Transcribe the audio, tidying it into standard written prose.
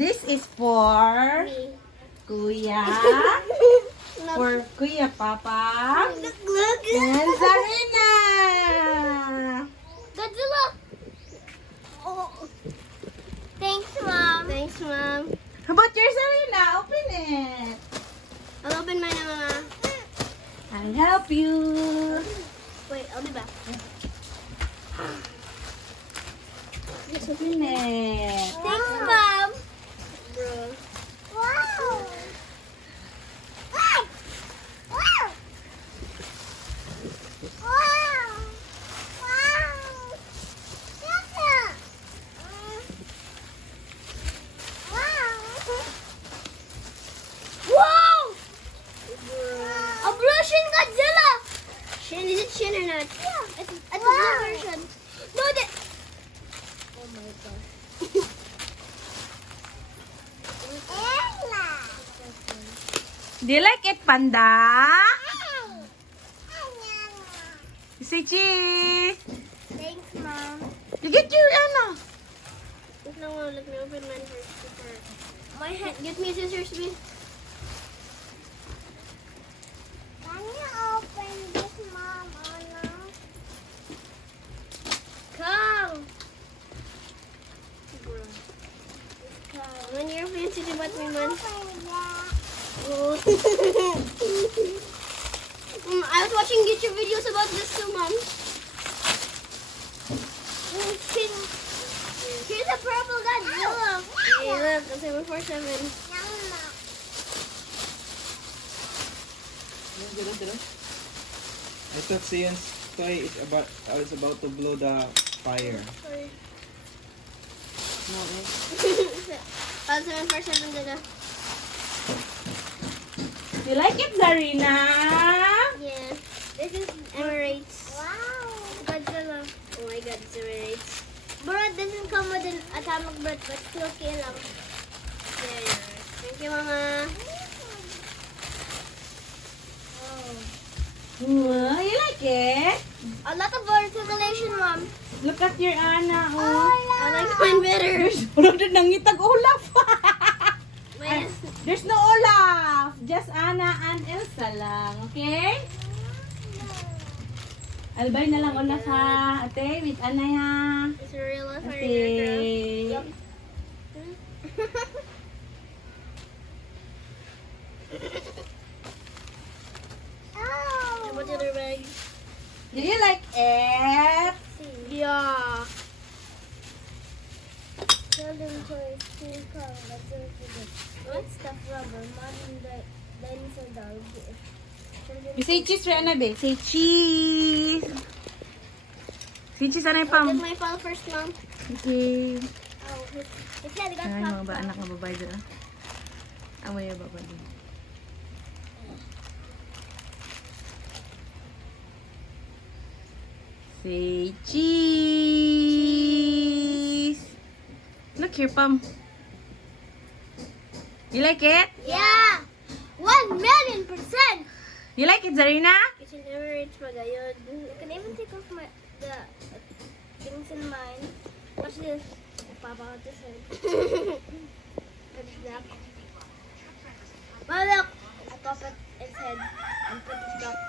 This is for Me. Kuya. For Kuya Papa. Look. And Zarina. Godzilla. Oh. Thanks, Mom. Thanks, Mom. How about your Zarina? Open it. I'll open mine, Mama. I'll help you. Wait, I'll be back. Just open it. Thanks, Mom. Bro. Wow. Wow. Wow. Wow. Wow. Wow. A Russian Godzilla. Shin, is it Shin or not? Yeah. It's a blue version. No, oh my gosh. Do you like it, Panda? You say cheese. Thanks, Mom. You get your ano. No, let me open mine first. My hand. Get me scissors, please. Can you open this, Mom? Oh no. Come. When you're fancy about me, man. Oh. I was watching YouTube videos about this too, Mom. Here's a purple Godzilla. Hey, look, the 747. I thought Sian's toy is about to blow the fire. Sorry. No, eh. 747 dala. You like it, Zarina? Yeah. This is Emirates. Wow. Godzilla. Oh my god, it's Emirates. Bro, it doesn't come with an atomic breath, but it's okay lang. Yeah. Thank you, Mama. Wow, you like it? A lot of water circulation, Mom. Look at your Ana, oh. I like mine better. Wala din nangitag Olaf. Mine is... There's no Olaf. Just Ana and Elsa lang, okay? Albay na lang Olaf ha. Ate, with Ana ha. It's a real life Ate. aircraft. What's the other bag? Do you like it? Yeah. Children's toys, steel car, what stuff rubber, modern dinosaur dog. You say cheese, Rana, be. Say cheese. Say cheese, ano yung I'll pam? get my pal first, Mom. Okay. Oh, it's yeah, they got Ay, mga pop. anak na babae dyan. Amoy yung babae dyan. Say cheese. Look here, Pam. You like it? Yeah! 1,000,000%! You like it, Zarina? It's an Emirates magayod. I can even take off the things in mine. Watch this. Papa, out this one. Watch that. Well, look! I pop it its head and put it back.